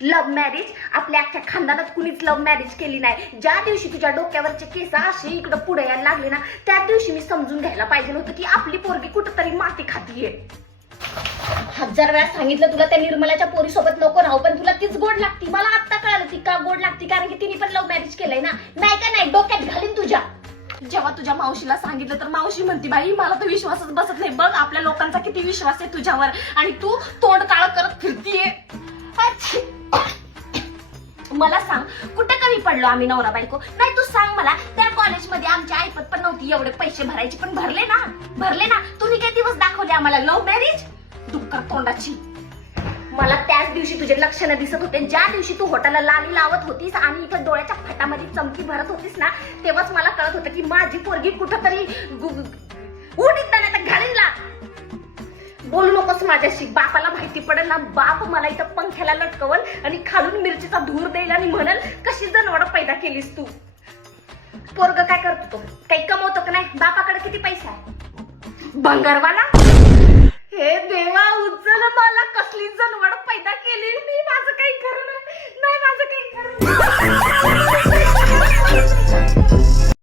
Love marriage आपल्या अख्ख्या खानदानात कुणीच लव्ह मॅरेज केली नाही. ज्या दिवशी तुझ्या डोक्यावरचे केस असे इकडं पुढे यायला लागले ना त्या दिवशी मी समजून घ्यायला पाहिजे होतं की आपली पोरगी कुठंतरी माती खातीये. हजार वेळा सांगितलं तुला त्या निर्मलाच्या पोरीसोबत नको राहू पण तुला तीच गोड लागती. मला आता कळालं ती का गोड लागती कारण की तिने पण लव्ह मॅरेज केलंय ना. नाही का नाही? डोक्यात घालीन तुझ्या. जेव्हा तुझ्या मावशीला सांगितलं तर मावशी म्हणते बाई मला तर विश्वासच बसत नाही. बघ आपल्या लोकांचा किती विश्वास आहे तुझ्यावर. आणि तू तोंड काळ करत फिरतीये. मला सांग कुठे कमी पडलो आम्ही नवरा बायको? नाही तू सांग मला त्या कॉलेजमध्ये आमची ऐपत पण नव्हती एवढे पैसे भरायचे पण भरले ना भरले ना. तुम्ही काही दिवस दाखवले आम्हाला लव्ह मॅरेज डुक्कर तोंडाची. मला त्याच दिवशी तुझे लक्षणं दिसत होते. ज्या दिवशी तू होटाला लाली लावत होतीस आणि इथं डोळ्याच्या फाटामध्ये चमकी भरत होतीस ना तेव्हाच मला कळत होतं की माझी पोरगी कुठंतरी बोलू नकोस माझ्याशी. बापाला माहिती पडेल ना बाप मला इथं पंख्याला लटकवल आणि खालून मिरचीचा धूर देईल आणि म्हणेल कशी जनावर पैदा केलीस तू? पोरग काय करतो तो? काही कमवतो का नाही? बापाकडे किती पैसा आहे? भंगारवाला?